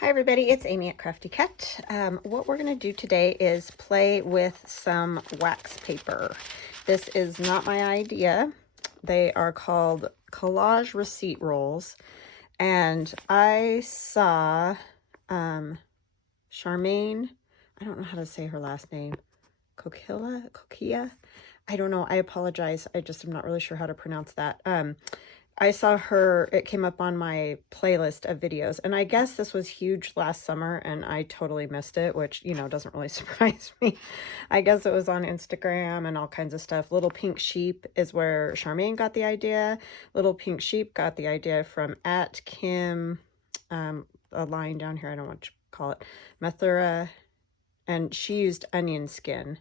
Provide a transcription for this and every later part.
Hi everybody, it's Amy at Crafty Cat. What we're going to do today is play with some wax paper. This is not my idea. They are called Collage receipt rolls. And I saw Sharmane, I don't know how to say her last name, Coquilla? I don't know. I apologize. I just am not really sure how to pronounce that. I saw her, it came up on my playlist of videos, and I guess this was huge last summer and I totally missed it, which, you know, doesn't really surprise me. I guess it was on Instagram and all kinds of stuff. Little Pink Sheep is where Sharmane got the idea. Little Pink Sheep got the idea from @Kim, a line down here, I don't know what to call it, Mathura, and she used onion skin.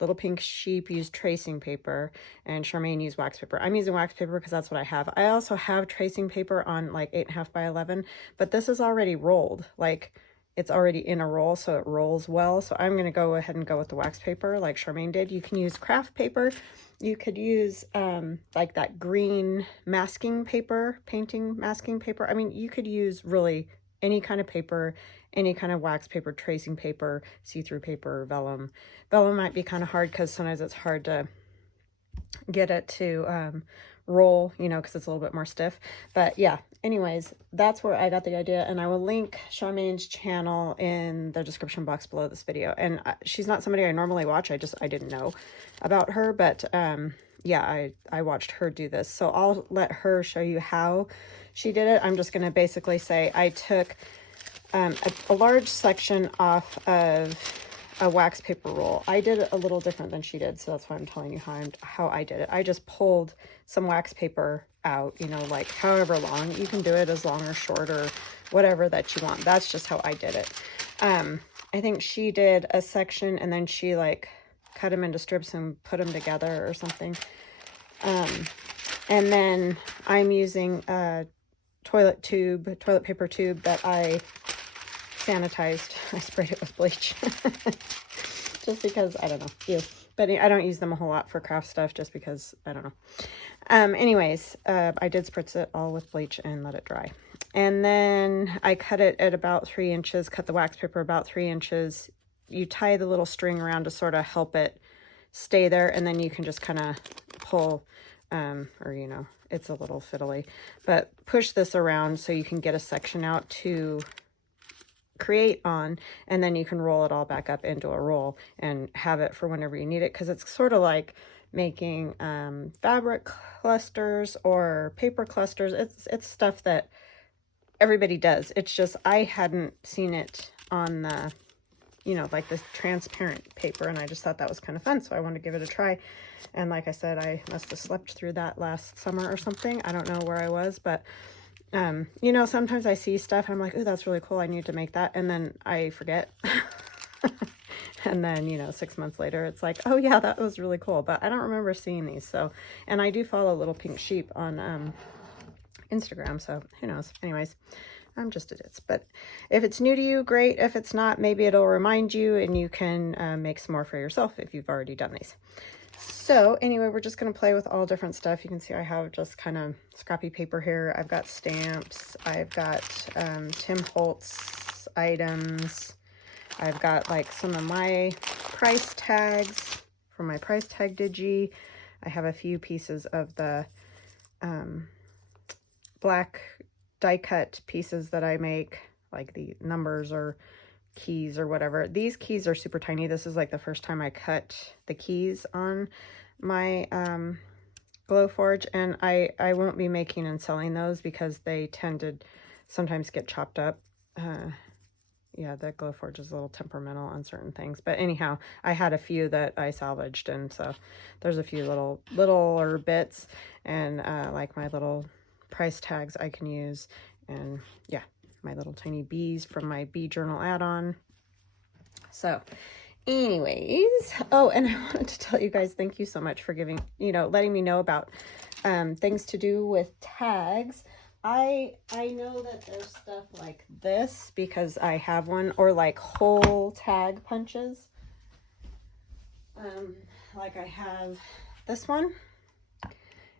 Little Pink Sheep used tracing paper, and Sharmane used wax paper. I'm using wax paper because that's what I have. I also have tracing paper on like 8.5 by 11, but this is already rolled. Like, it's already in a roll, so it rolls well. So I'm going to go ahead and go with the wax paper like Sharmane did. You can use craft paper. You could use like that green masking paper, painting masking paper. I mean, you could use really any kind of paper, any kind of wax paper, tracing paper, see-through paper, vellum. Vellum might be kind of hard because sometimes it's hard to get it to roll, you know, because it's a little bit more stiff. But yeah, anyways, that's where I got the idea, and I will link Sharmane's channel in the description box below this video. And she's not somebody I normally watch. I didn't know about her, but yeah, I watched her do this. So I'll let her show you how she did it. I'm just going to basically say I took a large section off of a wax paper roll. I did it a little different than she did, so that's why I'm telling you how I did it. I just pulled some wax paper out, you know, like however long. You can do it as long or short or whatever that you want. That's just how I did it. I think she did a section and then she like cut them into strips and put them together or something. And then I'm using a toilet paper tube that I sanitized. I sprayed it with bleach just because, I don't know, ew. But I don't use them a whole lot for craft stuff just because, I don't know. Anyways, I did spritz it all with bleach and let it dry. And then I cut it at about 3 inches, cut the wax paper about 3 inches. You tie the little string around to sort of help it stay there, and then you can just kind of pull, or, you know, it's a little fiddly, but push this around so you can get a section out to create on, and then you can roll it all back up into a roll and have it for whenever you need it, because it's sort of like making fabric clusters or paper clusters. It's stuff that everybody does. It's just I hadn't seen it on the, you know, like this transparent paper, and I just thought that was kind of fun, so I wanted to give it a try. And like I said, I must have slept through that last summer or something. I don't know where I was, but you know, sometimes I see stuff and I'm like, oh, that's really cool, I need to make that, and then I forget. And then, you know, 6 months later, it's like, oh yeah, that was really cool, but I don't remember seeing these. So, and I do follow Little Pink Sheep on Instagram, so who knows. Anyways, I'm just a ditz. But if it's new to you, great. If it's not, maybe it'll remind you and you can make some more for yourself if you've already done these. So anyway, we're just going to play with all different stuff. You can see I have just kind of scrappy paper here. I've got stamps. I've got Tim Holtz items. I've got like some of my price tags from my price tag digi. I have a few pieces of the black die cut pieces that I make, like the numbers or keys or whatever. These keys are super tiny. This is like the first time I cut the keys on my Glowforge, and I won't be making and selling those because they tend to sometimes get chopped up. Yeah, the Glowforge is a little temperamental on certain things, but anyhow, I had a few that I salvaged, and so there's a few littler bits, and like my little price tags I can use, and yeah, my little tiny bees from my bee journal add-on. So anyways, oh, and I wanted to tell you guys, thank you so much for giving, you know, letting me know about things to do with tags. I know that there's stuff like this because I have one, or like whole tag punches. Like I have this one,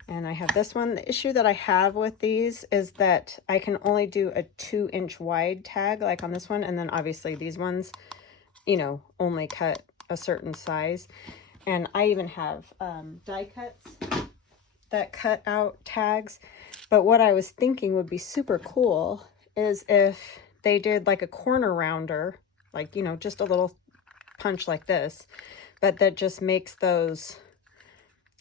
And I have this one. The issue that I have with these is that I can only do a 2-inch wide tag like on this one. And then obviously these ones, you know, only cut a certain size. And I even have die cuts that cut out tags. But what I was thinking would be super cool is if they did like a corner rounder, like, you know, just a little punch like this, but that just makes those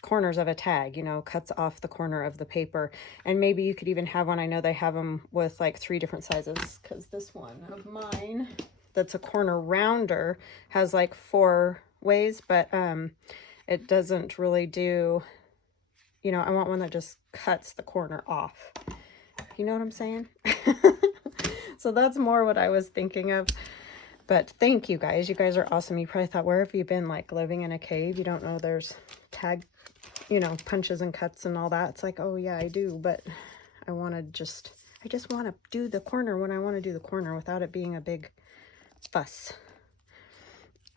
corners of a tag, you know, cuts off the corner of the paper. And maybe you could even have one, I know they have them with like 3 different sizes, because this one of mine that's a corner rounder has like 4 ways, but it doesn't really do, you know, I want one that just cuts the corner off. You know what I'm saying? So that's more what I was thinking of. But thank you guys. You guys are awesome. You probably thought, where have you been? Like living in a cave? You don't know there's tag, you know, punches and cuts and all that. It's like, oh yeah, I do. But I just want to do the corner when I want to do the corner without it being a big fuss.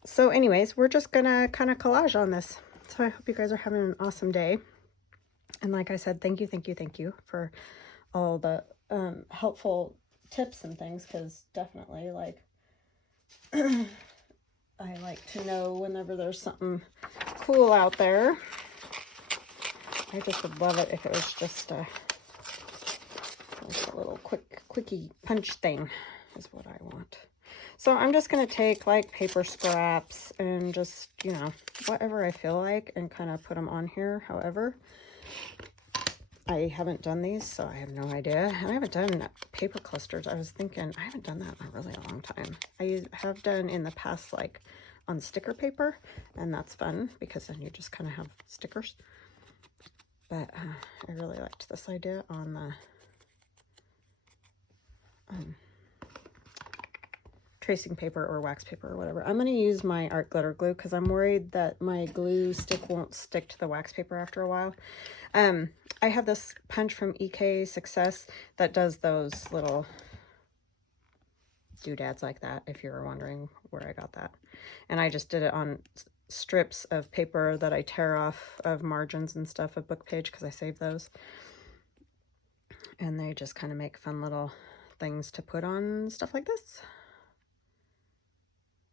So anyways, we're just gonna kind of collage on this. So I hope you guys are having an awesome day. And like I said, thank you for all the helpful tips and things, because definitely, like, I like to know whenever there's something cool out there. I just would love it if it was just a little quickie punch thing is what I want. So I'm just going to take like paper scraps and just, you know, whatever I feel like and kind of put them on here. However, I haven't done these, so I have no idea. And I haven't done paper clusters. I was thinking, I haven't done that in a really long time. I have done in the past, like on sticker paper, and that's fun because then you just kind of have stickers. But I really liked this idea on the tracing paper or wax paper or whatever. I'm going to use my art glitter glue because I'm worried that my glue stick won't stick to the wax paper after a while. I have this punch from EK Success that does those little doodads like that, if you're wondering where I got that. And I just did it on strips of paper that I tear off of margins and stuff of book page because I save those. And they just kind of make fun little things to put on stuff like this.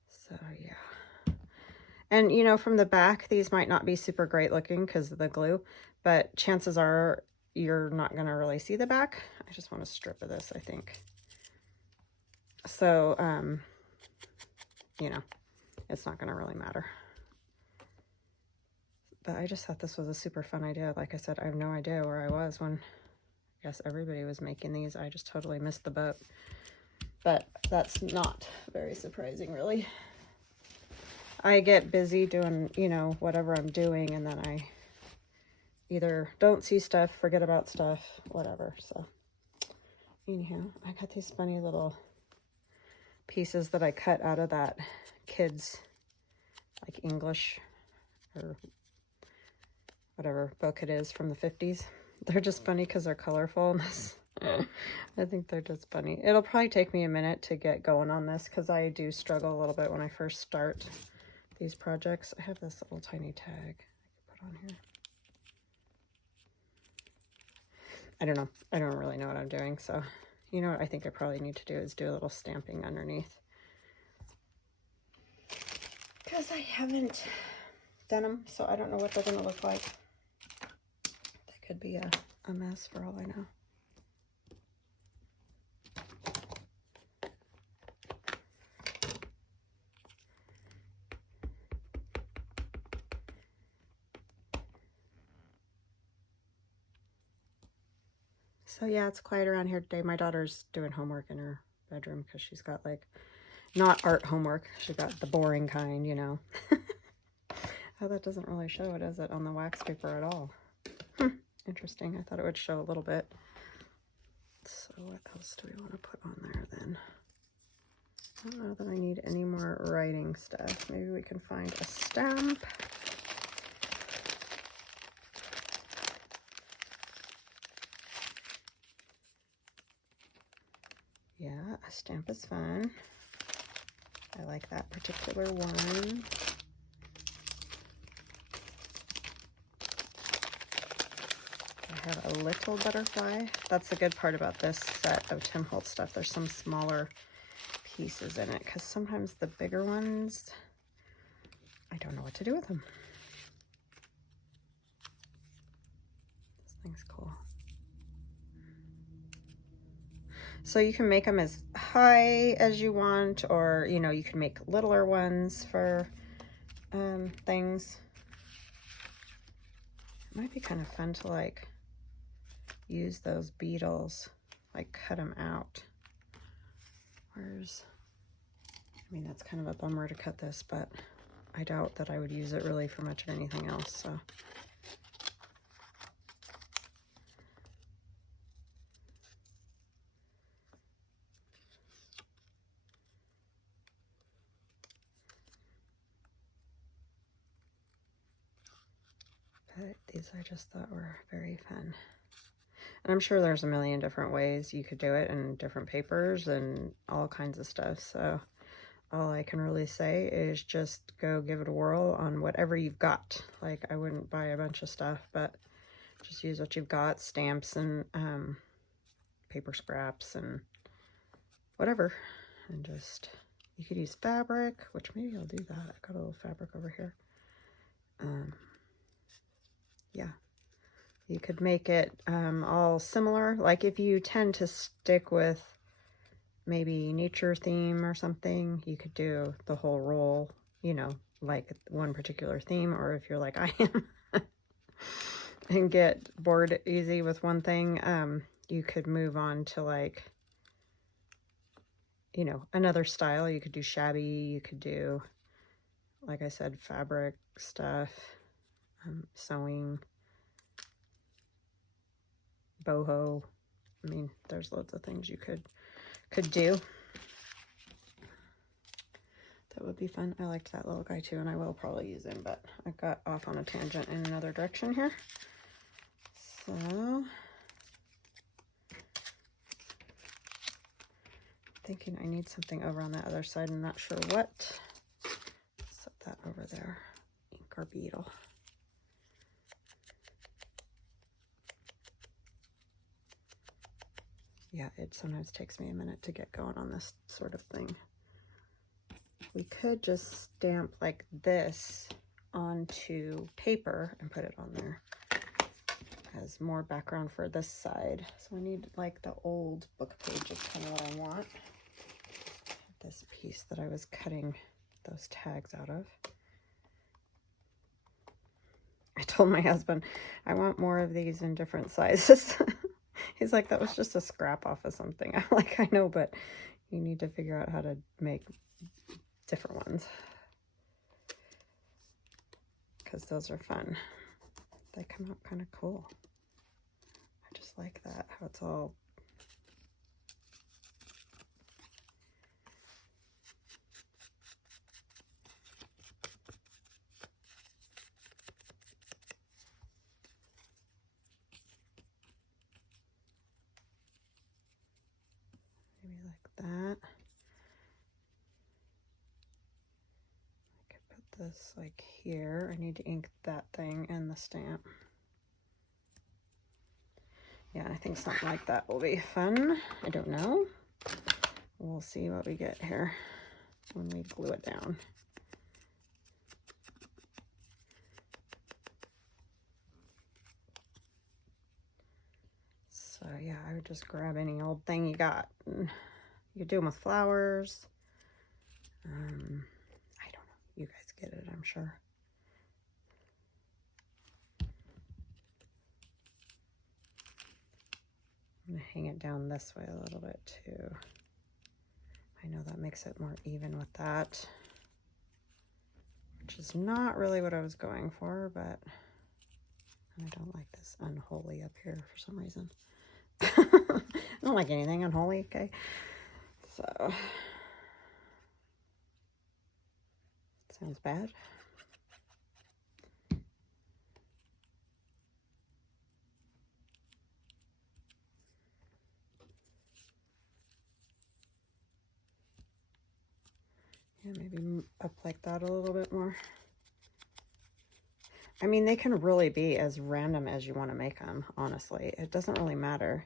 So yeah. And you know, from the back, these might not be super great looking because of the glue, but chances are you're not going to really see the back. I just want a strip of this, I think. So, you know, it's not going to really matter. But I just thought this was a super fun idea. Like I said, I have no idea where I was when I guess everybody was making these. I just totally missed the boat. But that's not very surprising, really. I get busy doing, you know, whatever I'm doing, and then I either don't see stuff, forget about stuff, whatever. So anyhow, I got these funny little pieces that I cut out of that kids, like English or whatever book it is from the 50s. They're just funny because they're colorful. I think they're just funny. It'll probably take me a minute to get going on this because I do struggle a little bit when I first start these projects. I have this little tiny tag I could put on here. I don't know. I don't really know what I'm doing. So, you know what I think I probably need to do is do a little stamping underneath. Because I haven't done them, so I don't know what they're going to look like. They could be a mess for all I know. So yeah, it's quiet around here today. My daughter's doing homework in her bedroom because she's got like, not art homework. She got the boring kind, you know. Oh, that doesn't really show, does it, on the wax paper at all? Interesting. I thought it would show a little bit. So what else do we want to put on there then? I don't know that I need any more writing stuff. Maybe we can find a stamp. Yeah, a stamp is fun. I like that particular one. I have a little butterfly. That's the good part about this set of Tim Holtz stuff. There's some smaller pieces in it because sometimes the bigger ones, I don't know what to do with them. This thing's cool. So you can make them as high as you want, or, you know, you can make littler ones for things. It might be kind of fun to like use those beetles, like cut them out. I mean, that's kind of a bummer to cut this, but I doubt that I would use it really for much of anything else, so. But these I just thought were very fun. And I'm sure there's a million different ways you could do it, and different papers and all kinds of stuff. So all I can really say is just go give it a whirl on whatever you've got. Like, I wouldn't buy a bunch of stuff, but just use what you've got, stamps and paper scraps and whatever. And just, you could use fabric, which maybe I'll do that. I've got a little fabric over here. Yeah, you could make it all similar. Like if you tend to stick with maybe nature theme or something, you could do the whole roll, you know, like one particular theme. Or if you're like I am and get bored easy with one thing, you could move on to, like, you know, another style. You could do shabby, you could do, like I said, fabric stuff, sewing, boho. I mean, there's loads of things you could do. That would be fun. I liked that little guy too, and I will probably use him, but I got off on a tangent in another direction here. So, thinking I need something over on that other side. I'm not sure what. Set that over there. Ink or beetle. Yeah, it sometimes takes me a minute to get going on this sort of thing. We could just stamp like this onto paper and put it on there as more background for this side. So I need like the old book page is kind of what I want. This piece that I was cutting those tags out of. I told my husband, I want more of these in different sizes. He's like, that was just a scrap off of something. I'm like, I know, but you need to figure out how to make different ones. Because those are fun. They come out kind of cool. I just like that, how it's all... Maybe like that. I could put this like here. I need to ink that thing and the stamp. Yeah, I think something like that will be fun. I don't know. We'll see what we get here when we glue it down. So yeah, I would just grab any old thing you got. You could do them with flowers. I don't know. You guys get it, I'm sure. I'm gonna hang it down this way a little bit too. I know that makes it more even with that, which is not really what I was going for, but I don't like this unholy up here for some reason. I don't like anything unholy, okay? So, sounds bad. Yeah, maybe up like that a little bit more. I mean, they can really be as random as you want to make them, honestly. It doesn't really matter.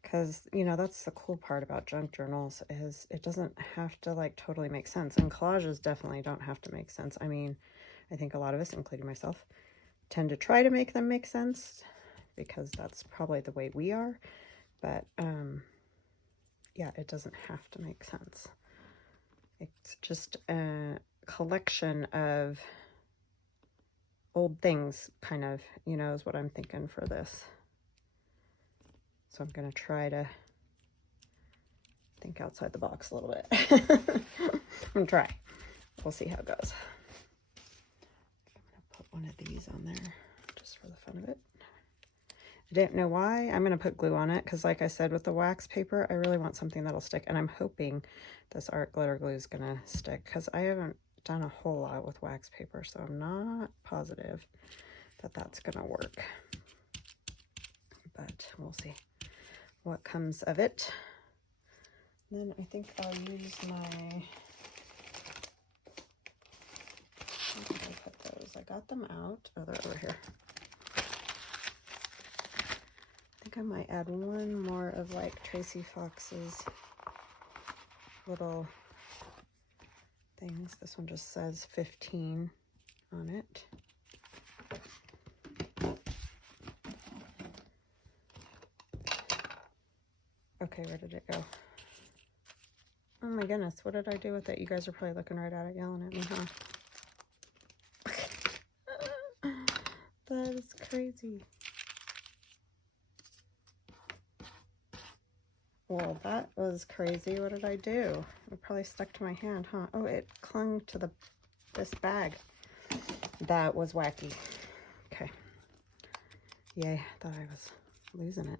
Because, you know, that's the cool part about junk journals is it doesn't have to, like, totally make sense. And collages definitely don't have to make sense. I mean, I think a lot of us, including myself, tend to try to make them make sense because that's probably the way we are. But, yeah, it doesn't have to make sense. It's just a collection of old things, kind of, you know, is what I'm thinking for this. So I'm going to try to think outside the box a little bit. I'm going to try. We'll see how it goes. I'm going to put one of these on there just for the fun of it. I didn't know why. I'm going to put glue on it because, like I said, with the wax paper, I really want something that'll stick. And I'm hoping this art glitter glue is going to stick because I haven't done a whole lot with wax paper, so I'm not positive that that's going to work. But we'll see what comes of it. Then I think I'll use my, where did I put those? I got them out. Oh, they're over here. I think I might add one more of like Tracy Fox's little things. This one just says 15 on it. Okay, where did it go? Oh my goodness, what did I do with it? You guys are probably looking right at it, yelling at me, huh? That is crazy. Well, that was crazy. What did I do? It probably stuck to my hand, huh? Oh, it clung to this bag. That was wacky. Okay. Yay, thought I was losing it.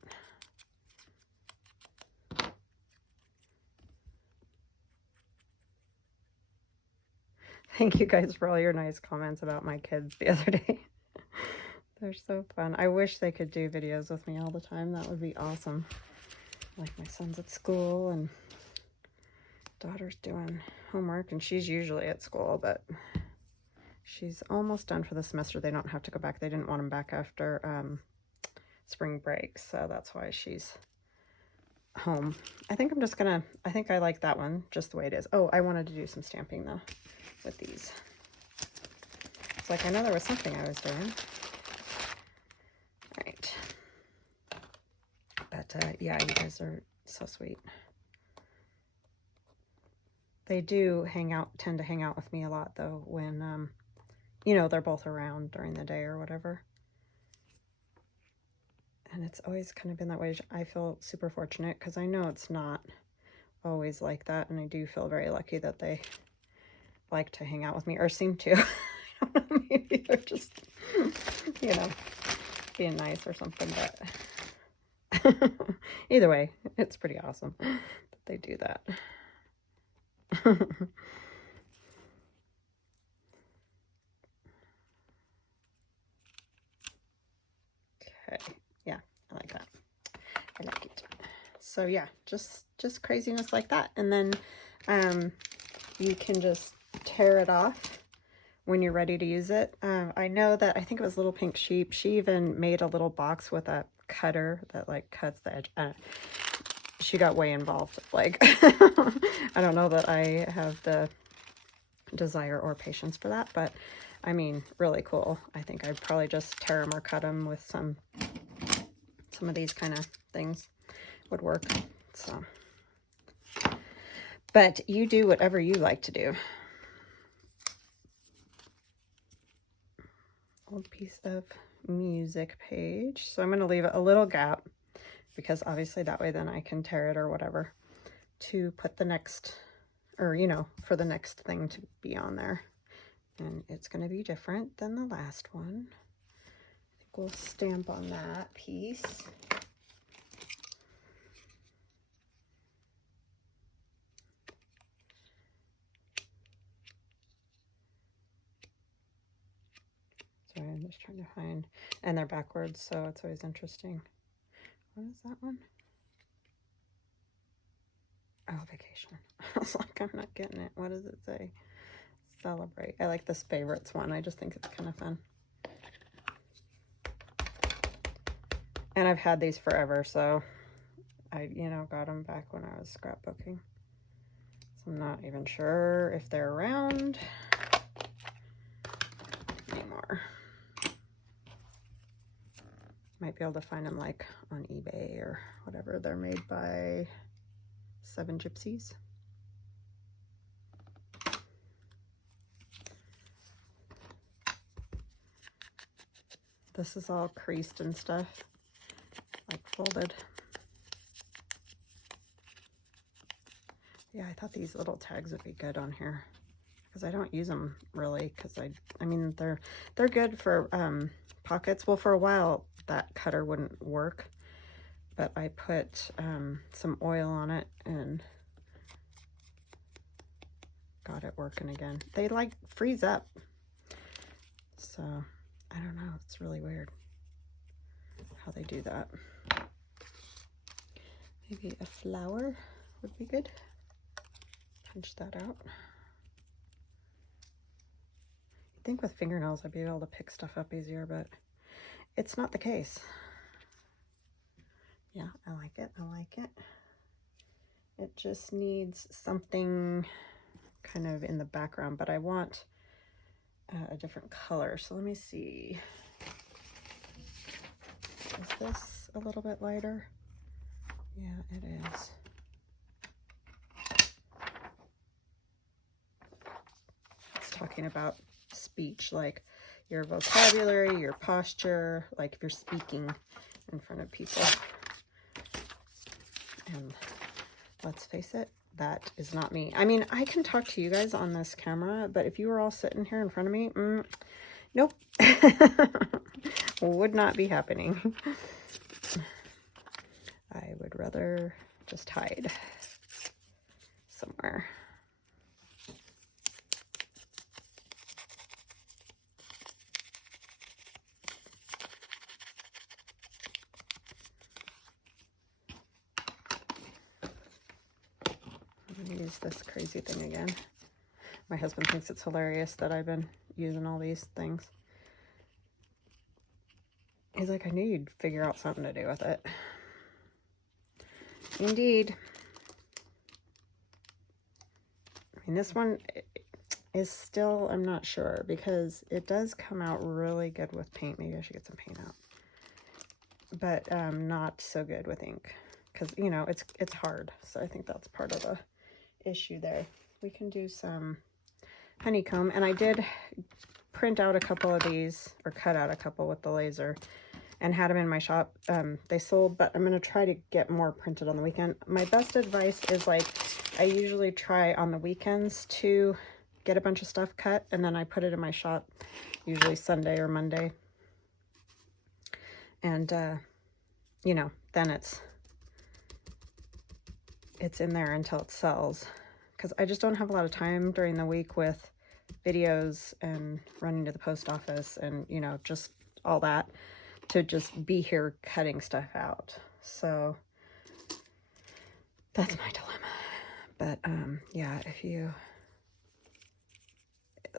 Thank you guys for all your nice comments about my kids the other day. They're so fun. I wish they could do videos with me all the time. That would be awesome. Like my son's at school and daughter's doing homework, and she's usually at school, but she's almost done for the semester. They don't have to go back. They didn't want them back after spring break, so that's why she's home. I think I'm just gonna, I think I like that one just the way it is. Oh, I wanted to do some stamping though with these. It's like I know there was something I was doing. All right. But yeah, you guys are so sweet. They do tend to hang out with me a lot though when, you know, they're both around during the day or whatever. And it's always kind of been that way. I feel super fortunate because I know it's not always like that. And I do feel very lucky that they like to hang out with me, or seem to. I don't know, maybe they're just, you know, being nice or something. But either way, it's pretty awesome that they do that. Okay, yeah, I like that. I like it. So yeah, just craziness like that. And then you can just tear it off when you're ready to use it. I know that, I think it was Little Pink Sheep, she even made a little box with a cutter that like cuts the edge. She got way involved. Like, I don't know that I have the desire or patience for that, but I mean, really cool. I think I'd probably just tear them or cut them with some of these kind of things would work. So, but you do whatever you like to do. Old piece of music page. So I'm going to leave a little gap because obviously that way then I can tear it or whatever to put the next, or you know, for the next thing to be on there. And it's going to be different than the last one. I think we'll stamp on that piece. Sorry, I'm just trying to find, and they're backwards, so it's always interesting. What is that one? Oh, vacation. I was like, I'm not getting it. What does it say? Celebrate. I like this favorites one. I just think it's kind of fun. And I've had these forever, so I, you know, got them back when I was scrapbooking. So I'm not even sure if they're around anymore. Might be able to find them like on eBay or whatever. They're made by 7 Gypsies. This is all creased and stuff, like folded. Yeah, I thought these little tags would be good on here because I don't use them really, because I mean they're good for pockets. Well, for a while that cutter wouldn't work, but I put some oil on it and got it working again. They like freeze up, so I don't know, it's really weird how they do that. Maybe a flower would be good. Punch that out. You'd think with fingernails I'd be able to pick stuff up easier, but it's not the case. Yeah, I like it. I like it. It just needs something kind of in the background, but I want a different color. So let me see. Is this a little bit lighter? Yeah, it is. It's talking about speech, like your vocabulary, your posture, like if you're speaking in front of people. And let's face it, that is not me. I mean, I can talk to you guys on this camera, but if you were all sitting here in front of me, nope. Would not be happening. I would rather just hide somewhere. I'm gonna use this crazy thing again. My husband thinks it's hilarious that I've been using all these things. He's like, I knew you'd figure out something to do with it. Indeed. I mean, this one is still, I'm not sure, because it does come out really good with paint. Maybe I should get some paint out. But not so good with ink, because, you know, it's hard. So I think that's part of the issue there. We can do some honeycomb, and I did print out a couple of these, or cut out a couple with the laser, and had them in my shop. They sold, but I'm going to try to get more printed on the weekend. My best advice is, like, I usually try on the weekends to get a bunch of stuff cut, and then I put it in my shop, usually Sunday or Monday. And, you know, then it's in there until it sells. Because I just don't have a lot of time during the week with videos and running to the post office and, you know, just all that, to just be here cutting stuff out. So that's my dilemma. But yeah, if you,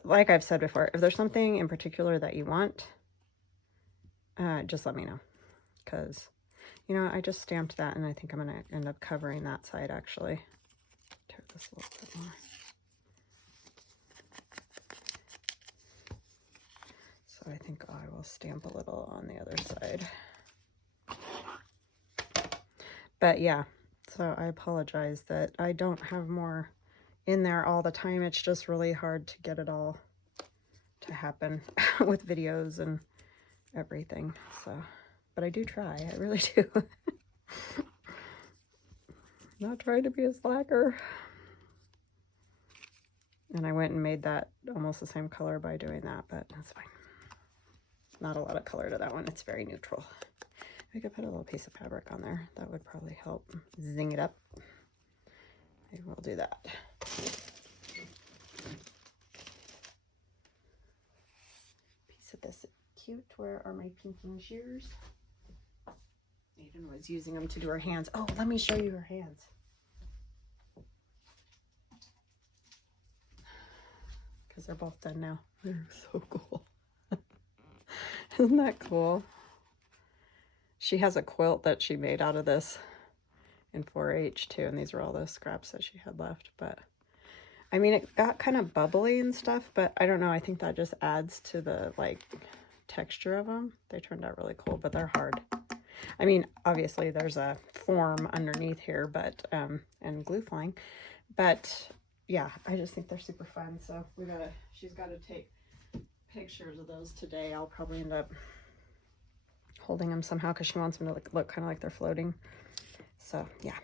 like I've said before, if there's something in particular that you want, just let me know, because, you know, I just stamped that, and I think I'm gonna end up covering that side actually. Tear this a little bit more. So I think I will stamp a little on the other side. But yeah, so I apologize that I don't have more in there all the time. It's just really hard to get it all to happen with videos and everything. So, but I do try. I really do. Not trying to be a slacker. And I went and made that almost the same color by doing that, but that's fine. Not a lot of color to that one. It's very neutral. I could put a little piece of fabric on there. That would probably help zing it up. I will do that. Piece of this cute. Where are my pinking shears? Aiden was using them to do her hands. Oh, let me show you her hands. Because they're both done now. They're so cool. Isn't that cool? She has a quilt that she made out of this in 4-H too, and these are all the scraps that she had left. But I mean, it got kind of bubbly and stuff, but I don't know. I think that just adds to the like texture of them. They turned out really cool, but they're hard. I mean, obviously there's a form underneath here, but and glue flying, but yeah, I just think they're super fun. So she's got to take pictures of those today. I'll probably end up holding them somehow because she wants them to look kind of like they're floating. So yeah,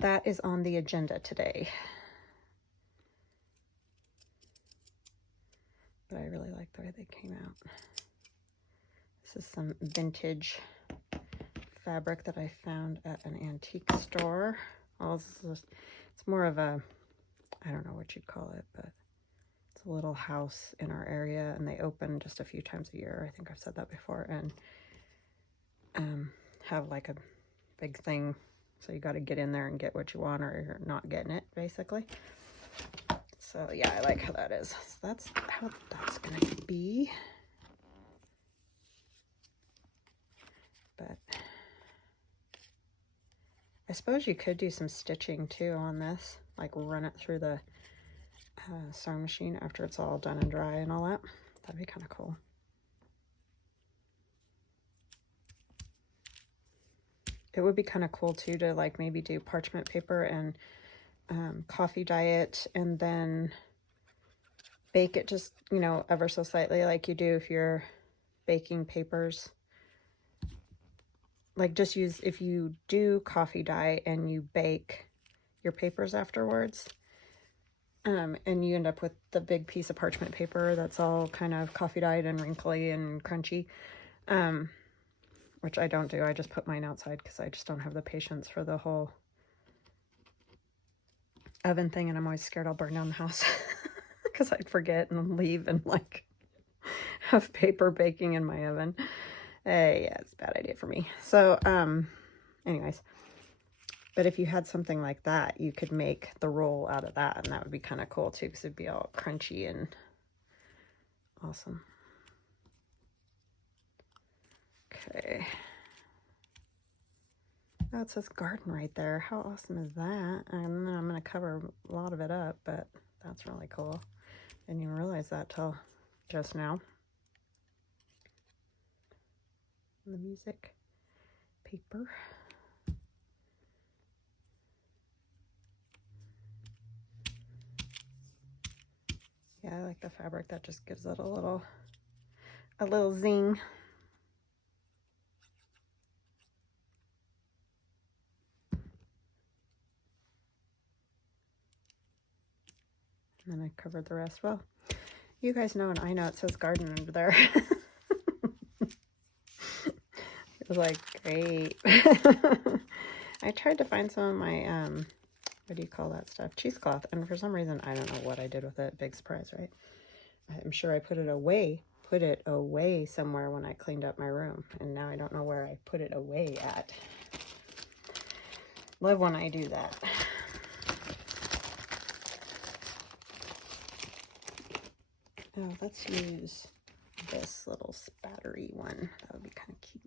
that is on the agenda today. But I really like the way they came out. This is some vintage fabric that I found at an antique store. Well, it's more of a, I don't know what you'd call it, but it's a little house in our area, and they open just a few times a year. I think I've said that before, and have like a big thing, so you got to get in there and get what you want, or you're not getting it, basically. So yeah, I like how that is. So that's how that's gonna be. But I suppose you could do some stitching too on this, like run it through the sewing machine after it's all done and dry and all that. That'd be kind of cool. It would be kind of cool too to like maybe do parchment paper and coffee dye it, and then bake it just, you know, ever so slightly like you do if you're baking papers. Like just use, if you do coffee dye and you bake your papers afterwards, and you end up with the big piece of parchment paper that's all kind of coffee dyed and wrinkly and crunchy, which I don't do. I just put mine outside because I just don't have the patience for the whole oven thing, and I'm always scared I'll burn down the house because I'd forget and leave and like have paper baking in my oven. Yeah, it's a bad idea for me. So anyways, but if you had something like that, you could make the roll out of that, and that would be kind of cool too, because it'd be all crunchy and awesome. Okay. Oh, it says garden right there. How awesome is that? And then I'm going to cover a lot of it up, but that's really cool. Didn't even realize that till just now. The music paper. Yeah, I like the fabric. That just gives it a little zing. And then I covered the rest. Well, you guys know, and I know it says garden under there. It was like, great. I tried to find some of my, what do you call that stuff? Cheesecloth. And for some reason, I don't know what I did with it. Big surprise, right? I'm sure I put it away somewhere when I cleaned up my room. And now I don't know where I put it away at. Love when I do that. Oh, let's use this little spattery one. That would be kind of cute.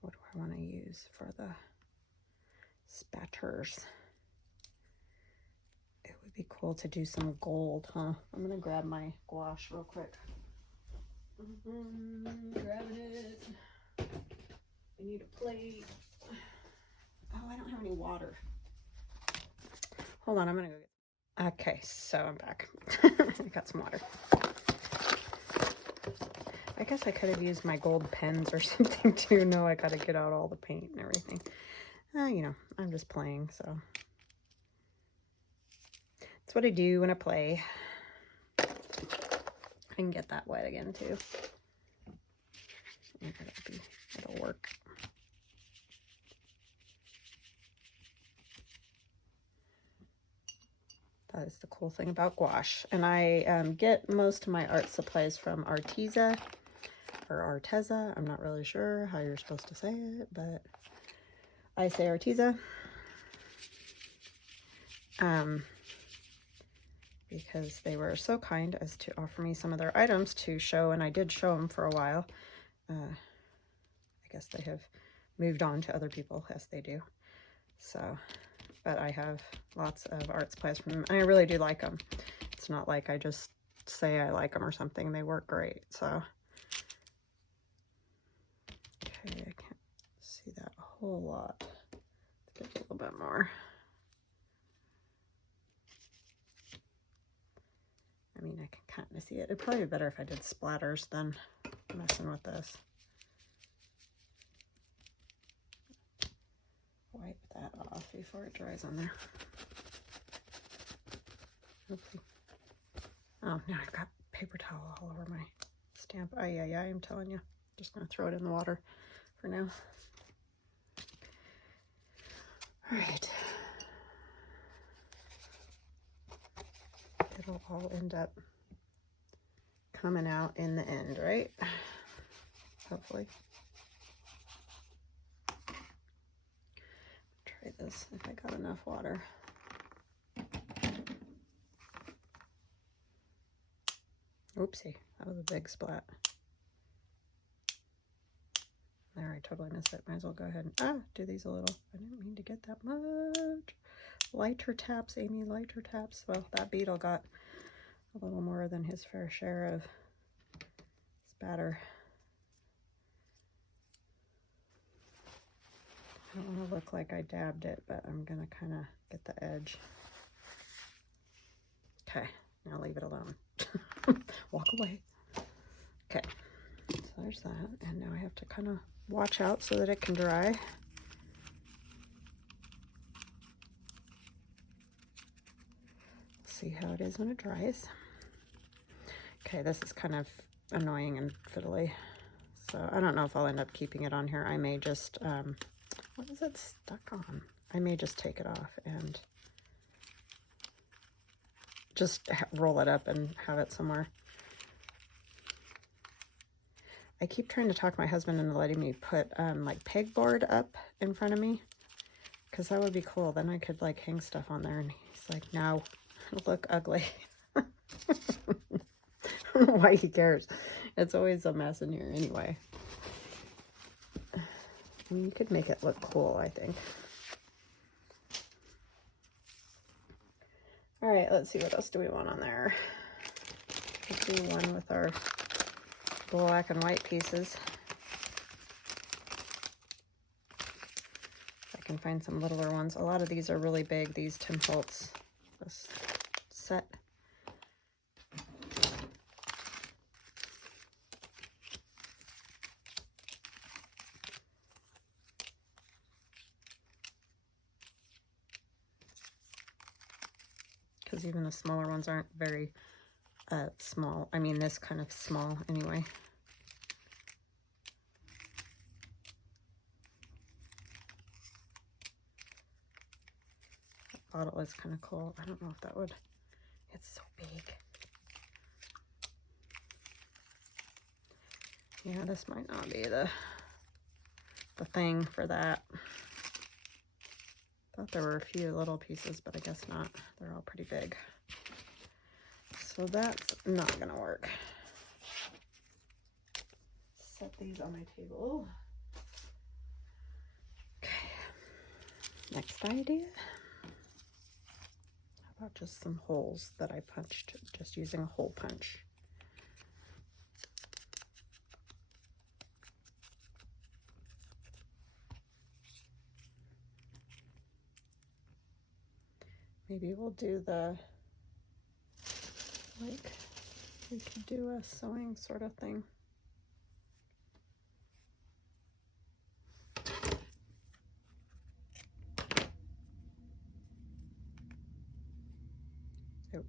What do I want to use for the spatters? It would be cool to do some gold, huh? I'm going to grab my gouache real quick. Grabbing it. I need a plate. Oh, I don't have any water. Hold on, I'm going to go get. Okay, so I'm back. I got some water. I guess I could have used my gold pens or something too. No, I got to get out all the paint and everything. You know, I'm just playing, so. That's what I do when I play. I can get that wet again too. It'll work. That is the cool thing about gouache. And I get most of my art supplies from Artymaze or Arteza. I'm not really sure how you're supposed to say it, but I say Artymaze. Because they were so kind as to offer me some of their items to show, and I did show them for a while. I guess they have moved on to other people, as they do. So, but I have lots of art supplies from them. And I really do like them. It's not like I just say I like them or something. They work great. So, okay, I can't see that a whole lot. Let's get a little bit more. I mean, I can kind of see it. It'd probably be better if I did splatters than messing with this. Wipe that off before it dries on there. Oopsie. Oh, now I've got paper towel all over my stamp. Oh, yeah, I'm telling you. Just going to throw it in the water for now. All right. It'll all end up coming out in the end, right? Hopefully. Try this if I got enough water. Oopsie, that was a big splat. There, I totally missed it. Might as well go ahead and do these a little. I didn't mean to get that much. Lighter taps, Amy, lighter taps. Well, that beetle got a little more than his fair share of spatter. I don't want to look like I dabbed it, but I'm going to kind of get the edge. Okay, now leave it alone. Walk away. Okay, so there's that. And now I have to kind of watch out so that it can dry. See how it is when it dries. Okay, this is kind of annoying and fiddly. So I don't know if I'll end up keeping it on here. I may just, what is it stuck on? I may just take it off and just roll it up and have it somewhere. I keep trying to talk my husband into letting me put like pegboard up in front of me, because that would be cool. Then I could like hang stuff on there, and he's like, no, it'll look ugly. I don't know why he cares. It's always a mess in here anyway. I mean, you could make it look cool, I think. All right, let's see, what else do we want on there? Let's do one with our black and white pieces. I can find some littler ones. A lot of these are really big, these Tim Holtz, this set. Because even the smaller ones aren't very small. I mean, this kind of small anyway. That bottle is kind of cool. I don't know if that would, it's so big. Yeah, this might not be the thing for that. Thought there were a few little pieces, but I guess not. They're all pretty big. So that's not gonna work. Set these on my table. Okay. Next idea. How about just some holes that I punched, just using a hole punch. Maybe we'll do the, like, we could do a sewing sort of thing.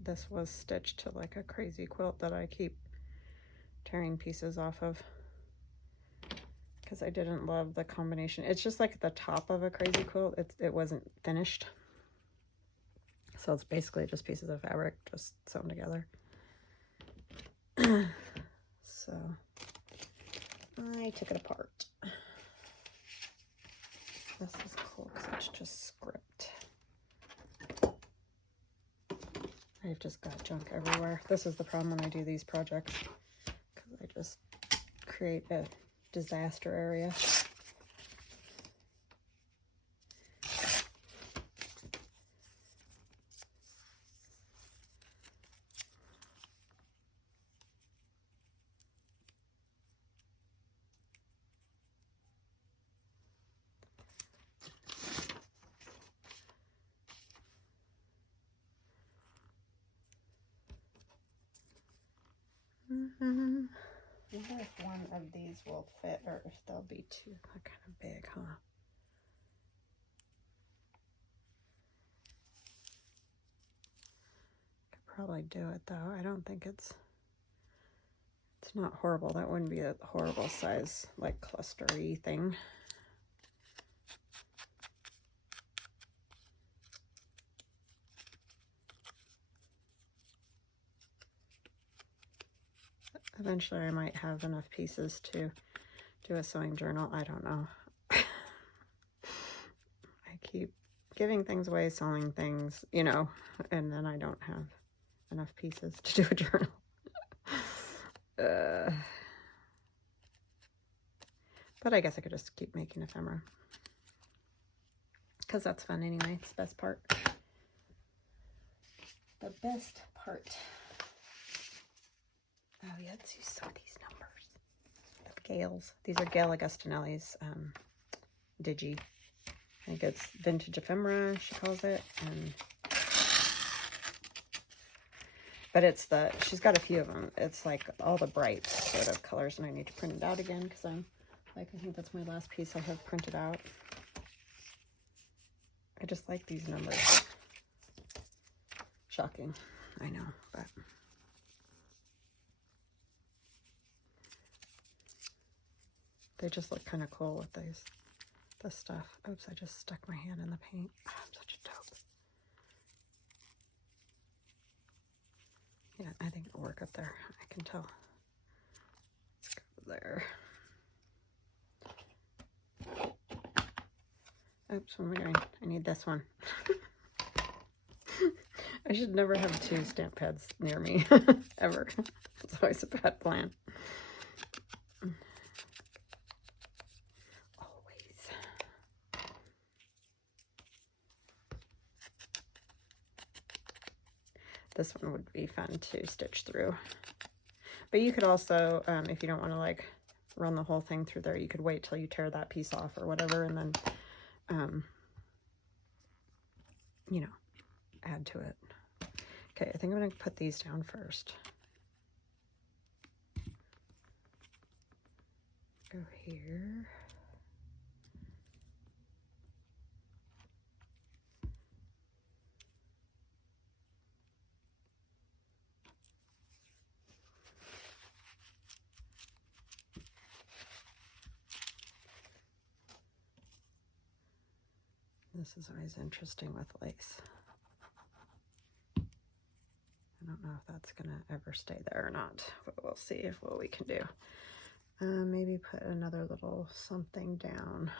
This was stitched to like a crazy quilt that I keep tearing pieces off of because I didn't love the combination. It's just like the top of a crazy quilt. It wasn't finished. So it's basically just pieces of fabric just sewn together. So I took it apart. This is cool because it's just script. I've just got junk everywhere. This is the problem when I do these projects, because I just create a disaster area. I wonder if one of these will fit or if they'll be too kind of big, huh? Could probably do it though. I don't think it's not horrible. That wouldn't be a horrible size, like clustery thing. Eventually I might have enough pieces to do a sewing journal. I don't know. I keep giving things away, sewing things, you know, and then I don't have enough pieces to do a journal. But I guess I could just keep making ephemera. Because that's fun anyway. It's the best part. The best part. Oh, yeah, let's use some of these numbers. Of Gail's. These are Gail Augustinelli's Digi. I think it's vintage ephemera, she calls it. But it's she's got a few of them. It's like all the bright sort of colors, and I need to print it out again because I think that's my last piece I have printed out. I just like these numbers. Shocking, I know, but they just look kind of cool with this stuff. Oops, I just stuck my hand in the paint. Oh, I'm such a dope. Yeah, I think it'll work up there. I can tell. Let's go there. Oops, what am I doing? I need this one. I should never have two stamp pads near me, ever. It's always a bad plan. Always. This one would be fun to stitch through. But you could also, if you don't want to like run the whole thing through there, you could wait till you tear that piece off or whatever, and then you know, add to it. Okay, I think I'm going to put these down first. Go here. This is always interesting with lace. I don't know if that's gonna ever stay there or not, but we'll see what we can do. Maybe put another little something down.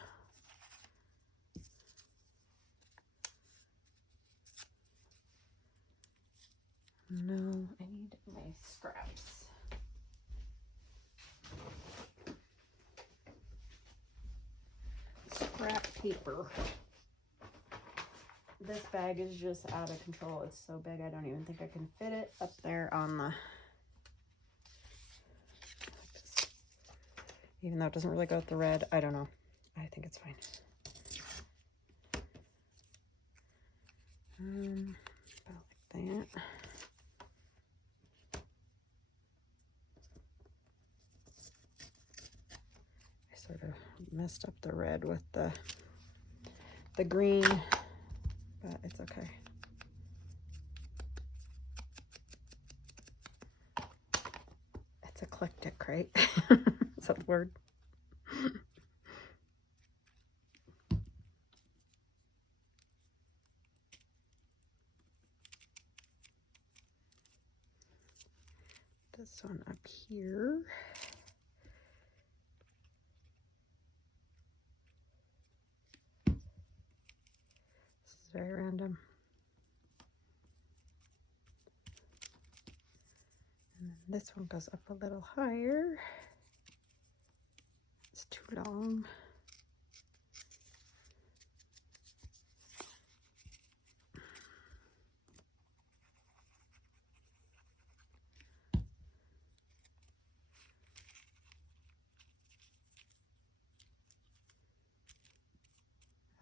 No, I need my scraps. Scrap paper. This bag is just out of control. It's so big, I don't even think I can fit it up there on the... Even though it doesn't really go with the red, I don't know. I think it's fine. About like that. I sort of messed up the red with the green. But it's okay. It's eclectic, right? Is that the word? This one up here. Very random. And then this one goes up a little higher. long.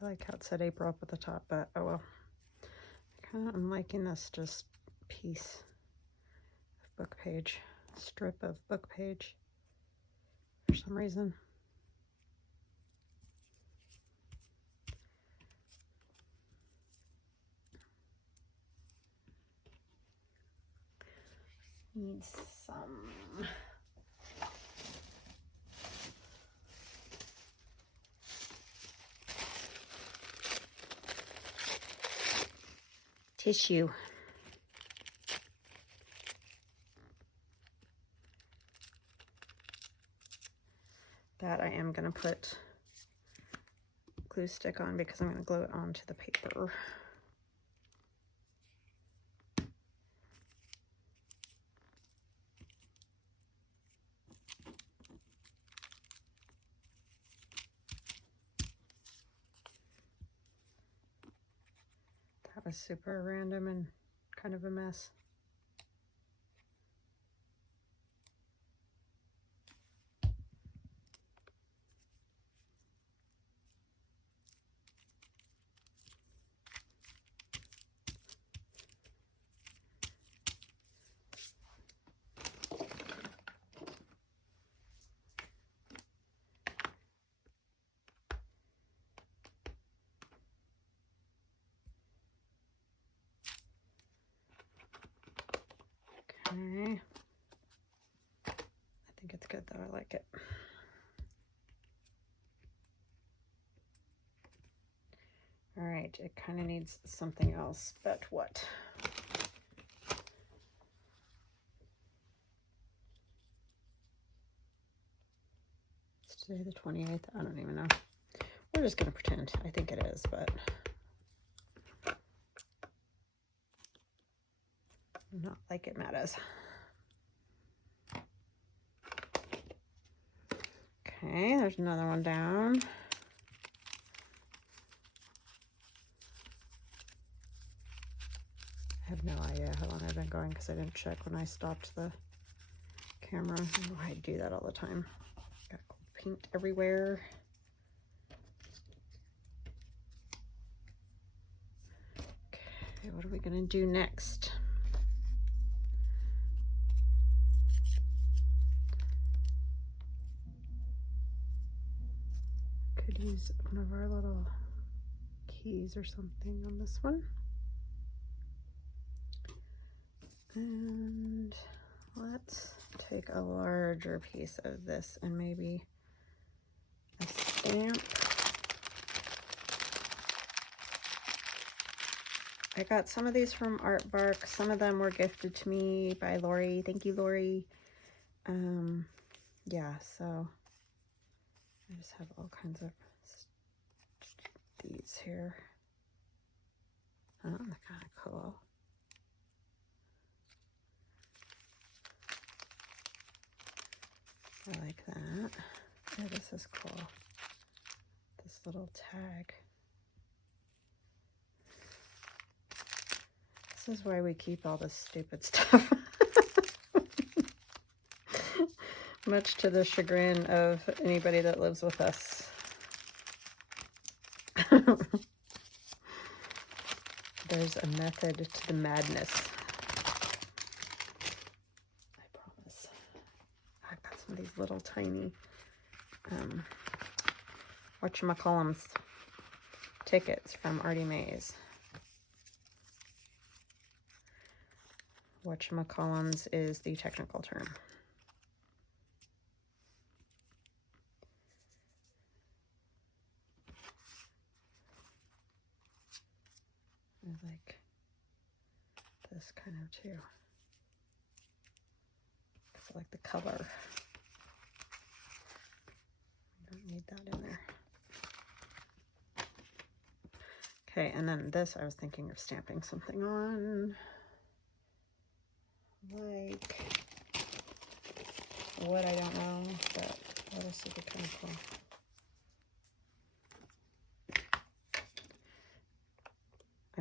I like how it said April up at the top, but oh well. I'm liking this just piece of book page, strip of book page for some reason. Needs some tissue. That I am going to put glue stick on because I'm going to glue it onto the paper. That was super random and kind of a mess. Okay. I think it's good though. I like it. All right, it kind of needs something else, but what? It's today the 28th. I don't even know. We're just gonna pretend. I think it is, but not like it matters. Okay, there's another one down. I have no idea how long I've been going because I didn't check when I stopped the camera. I do that all the time. Got paint everywhere. Okay, what are we gonna do next? Could use one of our little keys or something on this one. And let's take a larger piece of this and maybe a stamp. I got some of these from Art Bark. Some of them were gifted to me by Lori. Thank you, Lori. Yeah, so I just have all kinds of these here. Oh, they're kind of cool. I like that. Oh, this is cool. This little tag. This is why we keep all this stupid stuff. Much to the chagrin of anybody that lives with us. There's a method to the madness. I promise. I've got some of these little tiny whatchamacallums tickets from Artymaze. Whatchamacallums is the technical term. I like this kind of too. I like the color. I don't need that in there. Okay, and then this I was thinking of stamping something on. Like what, I don't know, but that is super kind of cool.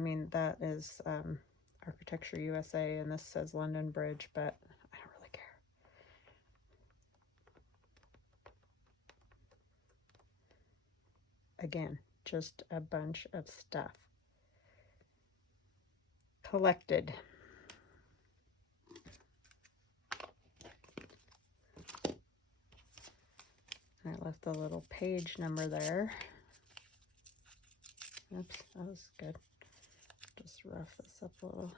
I mean, that is Architecture USA, and this says London Bridge, but I don't really care. Again, just a bunch of stuff collected. I left the little page number there. Oops, that was good. Just rough this up a little.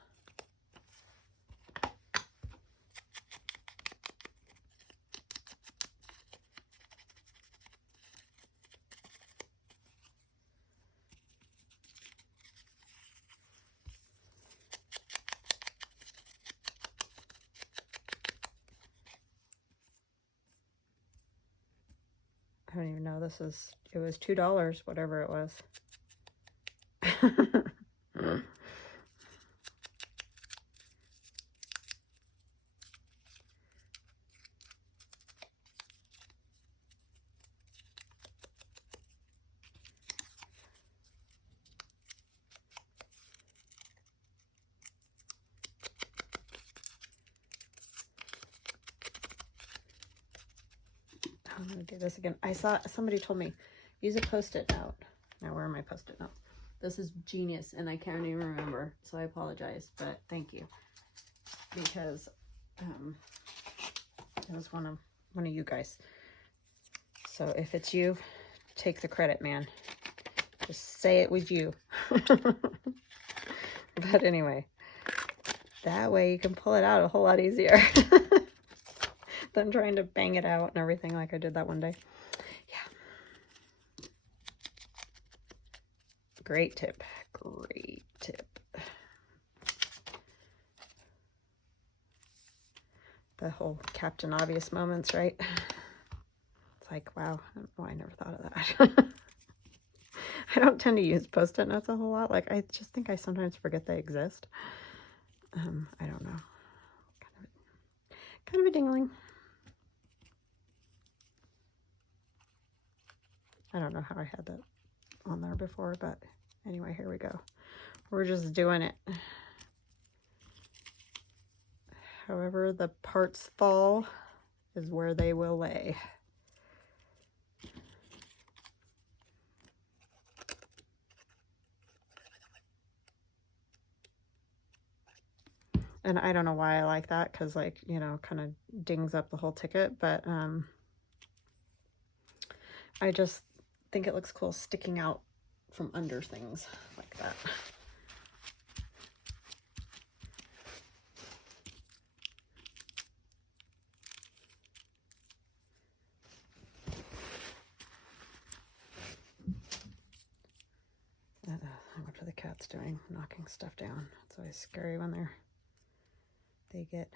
I don't even know, it was $2, whatever it was. I'm gonna do this again. I saw somebody told me use a post-it note. Now where are my post-it notes? This is genius and I can't even remember, so I apologize, but thank you, because it was one of you guys. So if it's you, take the credit, man. Just say it was you. But anyway, that way you can pull it out a whole lot easier than trying to bang it out and everything like I did that one day. Yeah. Great tip. Great tip. The whole Captain Obvious moments, right? It's like, wow, oh, I never thought of that. I don't tend to use post-it notes a whole lot. Like, I just think I sometimes forget they exist. I don't know. Kind of a dingling. I don't know how I had that on there before, but anyway, here we go. We're just doing it. However the parts fall is where they will lay. And I don't know why I like that, because, like, you know, kind of dings up the whole ticket, but I just think it looks cool sticking out from under things like that. What are the cats doing? Knocking stuff down. It's always scary when they get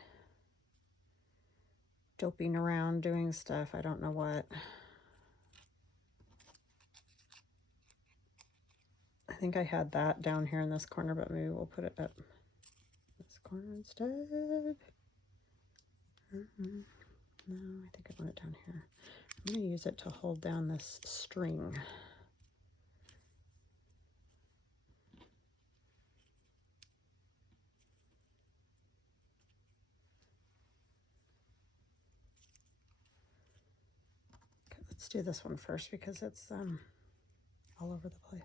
doping around doing stuff. I don't know what. I think I had that down here in this corner, but maybe we'll put it up this corner instead. No, I think I want it down here. I'm going to use it to hold down this string. Okay, let's do this one first because it's all over the place.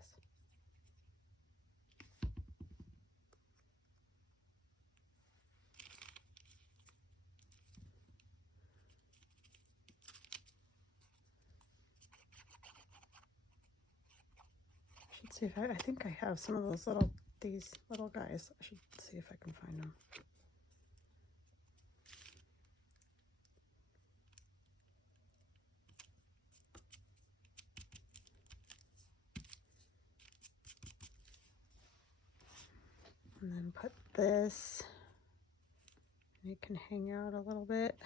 See if I think I have some of these little guys. I should see if I can find them. And then put this, and it can hang out a little bit.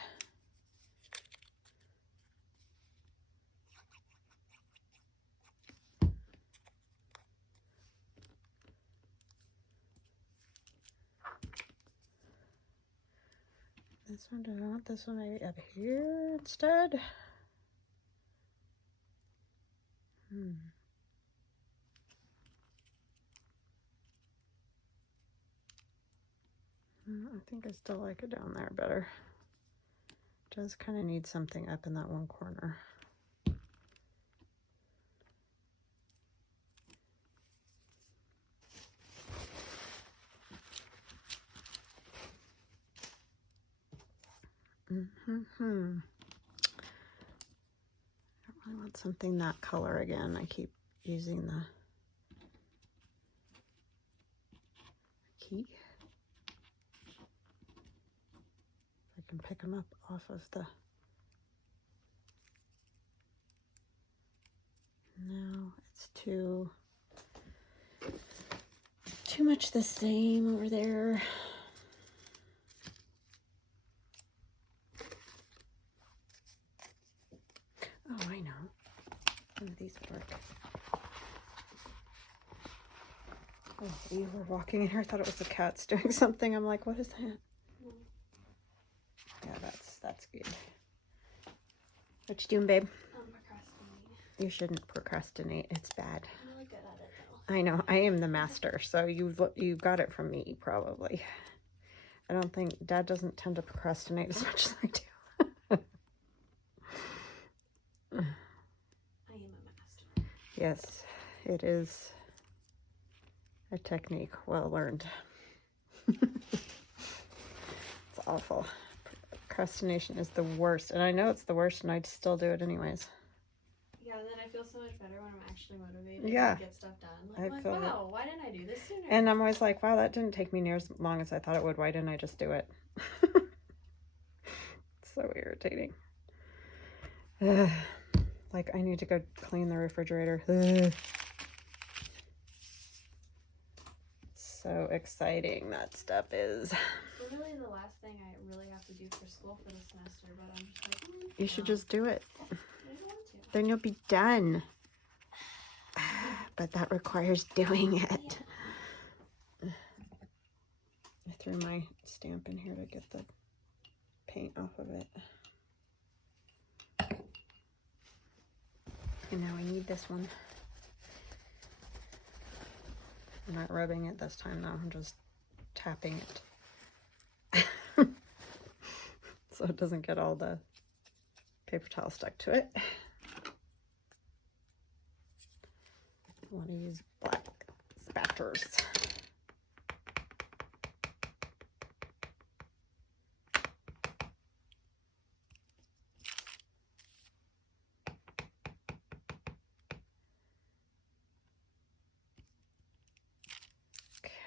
This one, do I want this one maybe up here instead? I think I still like it down there better. It does kind of need something up in that one corner. I don't really want something that color again. I keep using the key. I can pick them up off of the... No, it's too much the same over there. Oh, I know. Some of these work. Oh, you were walking in here. I thought it was the cats doing something. I'm like, what is that? Yeah, that's good. What you doing, babe? Procrastinating. You shouldn't procrastinate. It's bad. I'm really good at it, though. I know. I am the master, so you got it from me, probably. I don't think... Dad doesn't tend to procrastinate as much as I do. I am a master. Yes, it is a technique well learned. It's awful. Procrastination is the worst, and I know it's the worst, and I still do it anyways. Yeah, and then I feel so much better when I'm actually motivated Yeah. to get stuff done. Like, I'm like, wow, why didn't I do this sooner? And I'm always like, wow, that didn't take me near as long as I thought it would. Why didn't I just do it? It's so irritating. Like, I need to go clean the refrigerator. So exciting that stuff is. It's literally the last thing I really have to do for school for the semester, but I'm just like, You should just do it. I don't want to. Then you'll be done. But that requires doing it. Yeah. I threw my stamp in here to get the paint off of it. And now I need this one. I'm not rubbing it this time though, I'm just tapping it. So it doesn't get all the paper towel stuck to it. I want to use black spatters.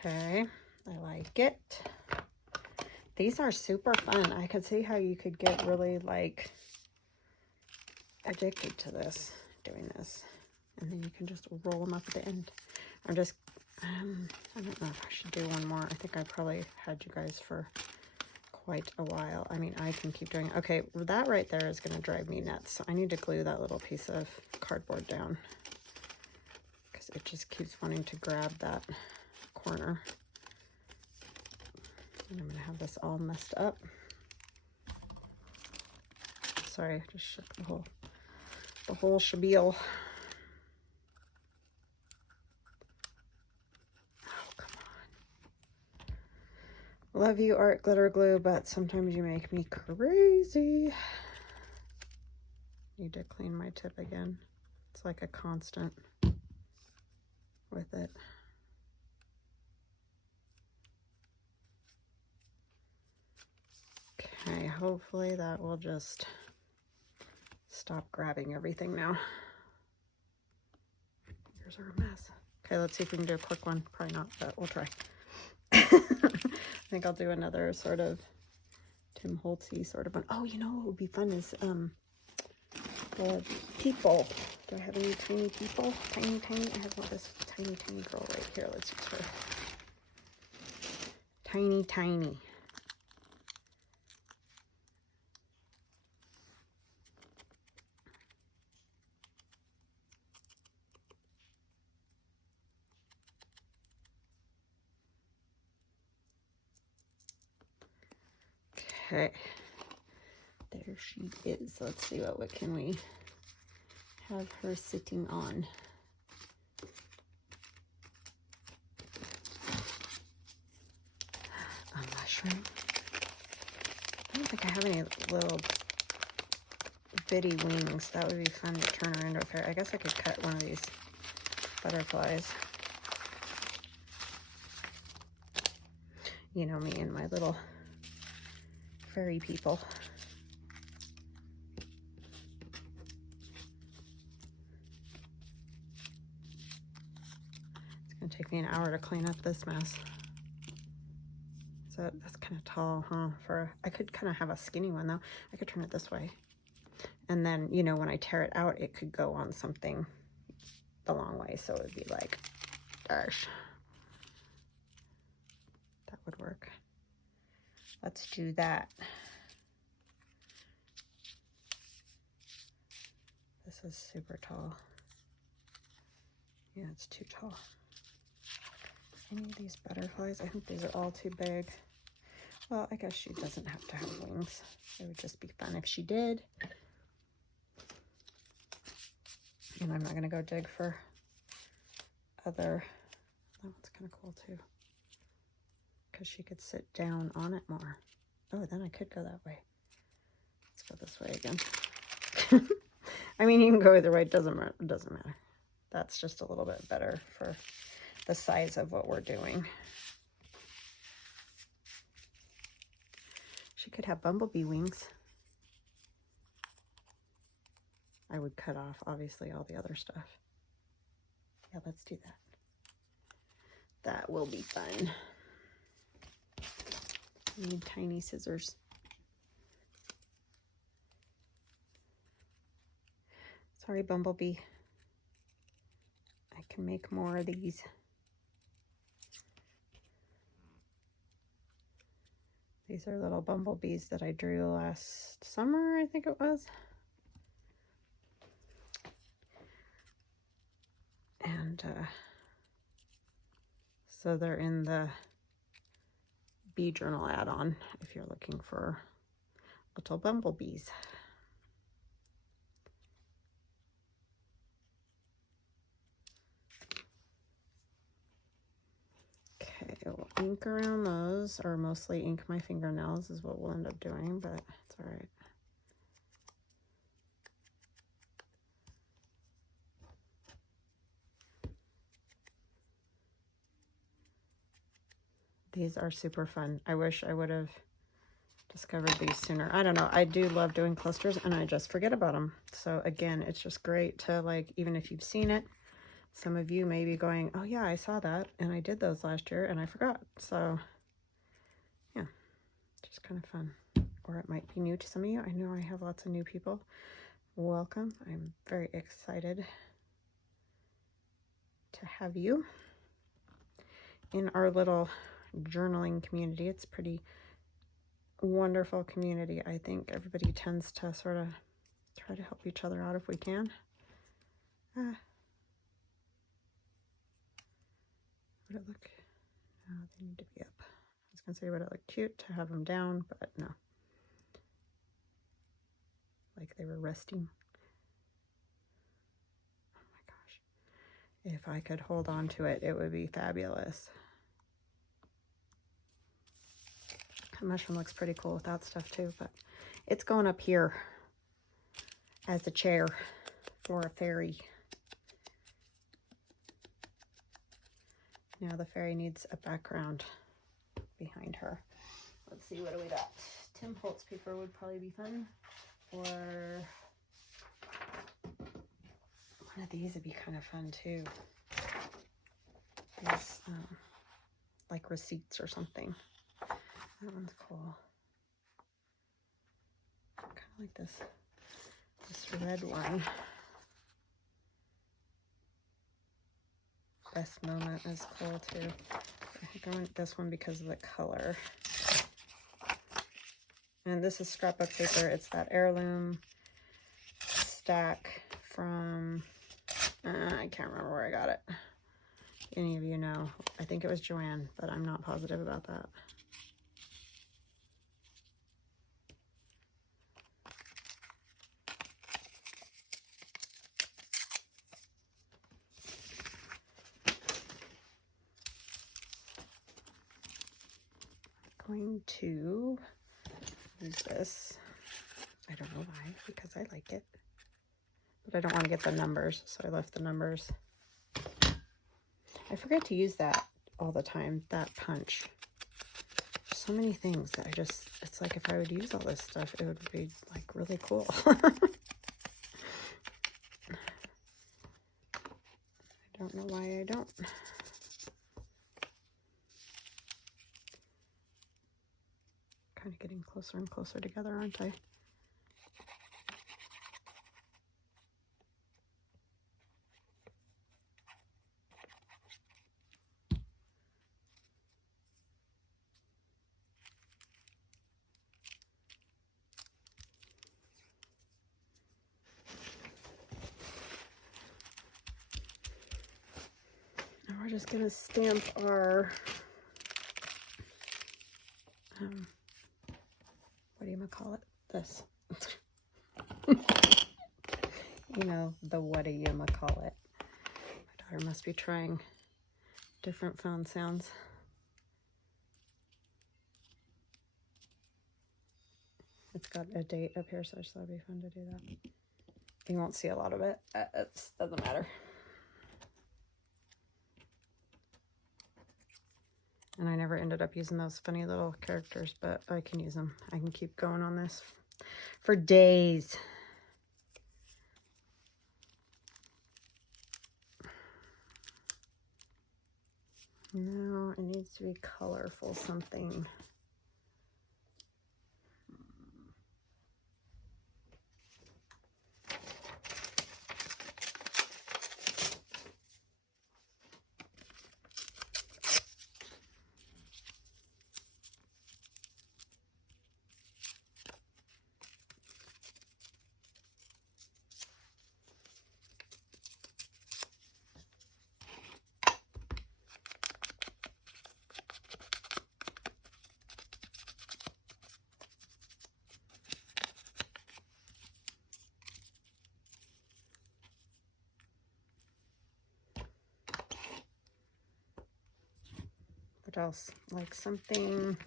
Okay, I like it. These are super fun. I could see how you could get really like addicted to this, doing this. And then you can just roll them up at the end. I don't know if I should do one more. I think I probably had you guys for quite a while. I mean, I can keep doing it. Okay, that right there is going to drive me nuts. So I need to glue that little piece of cardboard down because it just keeps wanting to grab that corner. And I'm going to have this all messed up. Sorry, I just shook the whole shabil. Oh, come on. Love you, art glitter glue, but sometimes you make me crazy. Need to clean my tip again. It's like a constant with it. Okay, hopefully that will just stop grabbing everything now. Here's our mess. Okay, let's see if we can do a quick one. Probably not, but we'll try. I think I'll do another sort of Tim Holtz-y sort of one. Oh, you know what would be fun is the people. Do I have any tiny people? Tiny. I have this tiny girl right here. Let's use her. Tiny. Okay, there she is. Let's see what can we have her sitting on. A Right. I don't think I have any little bitty wings. That would be fun to turn her into a fairy. I guess I could cut one of these butterflies. You know me and my little fairy people. It's gonna take me an hour to clean up this mess. So that's kind of tall, huh? I could kind of have a skinny one though. I could turn it this way. And then, you know, when I tear it out, it could go on something the long way. So it would be like, gosh, that would work. Let's do that. This is super tall. Yeah, it's too tall. Any of these butterflies, I think these are all too big. Well, I guess she doesn't have to have wings. It would just be fun if she did. And I'm not gonna go dig for other, that one's kind of cool too. Because she could sit down on it more. Oh, then I could go that way. Let's go this way again. I mean, you can go either way, it doesn't matter. That's just a little bit better for the size of what we're doing. She could have bumblebee wings. I would cut off, obviously, all the other stuff. Yeah, let's do that. That will be fun. Need tiny scissors. Sorry, bumblebee. I can make more of these. These are little bumblebees that I drew last summer, I think it was. And so they're in the bee journal add-on if you're looking for little bumblebees. Okay, we'll ink around those, or mostly ink my fingernails is what we'll end up doing, but it's all right. These are super fun. I wish I would have discovered these sooner. I don't know. I do love doing clusters and I just forget about them. So again, it's just great to, like, even if you've seen it, some of you may be going, oh yeah, I saw that and I did those last year and I forgot. So yeah, just kind of fun. Or it might be new to some of you. I know I have lots of new people. Welcome. I'm very excited to have you in our little journaling community. It's pretty wonderful community. I think everybody tends to sort of try to help each other out if we can. Would it look, no, they need to be up. I was gonna say, would it look cute to have them down, but no, like they were resting. Oh my gosh, if I could hold on to it, it would be fabulous. The mushroom looks pretty cool with that stuff too, but it's going up here as a chair for a fairy. Now the fairy needs a background behind her. Let's see, what do we got? Tim Holtz paper would probably be fun, or one of these would be kind of fun too. These, like receipts or something. That one's cool. Kind of like this red one. Best moment is cool too. I think I want this one because of the color. And this is scrapbook paper. It's that heirloom stack from, I can't remember where I got it. Any of you know? I think it was Joanne, but I'm not positive about that. going to use this. I don't know why, because I like it. But I don't want to get the numbers, so I left the numbers. I forget to use that all the time, that punch. So many things that it's like if I would use all this stuff, it would be like really cool. I don't know why I don't. Kind of getting closer and closer together, aren't I? And we're just gonna stamp our what do you call it? This. You know, the what do you call it? My daughter must be trying different phone sounds. It's got a date up here, so I just thought it'd be fun to do that. You won't see a lot of it. It doesn't matter. And I never ended up using those funny little characters, but I can use them. I can keep going on this for days. No, it needs to be colorful something. What else? Like something.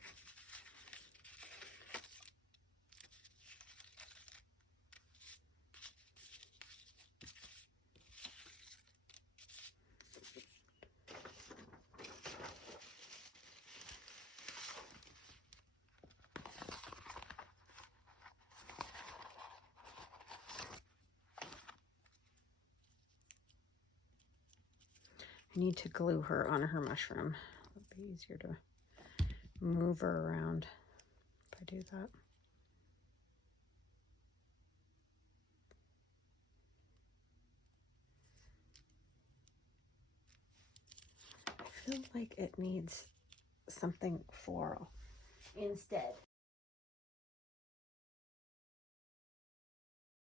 I need to glue her on her mushroom. It'll be easier to move her around if I do that. I feel like it needs something floral instead.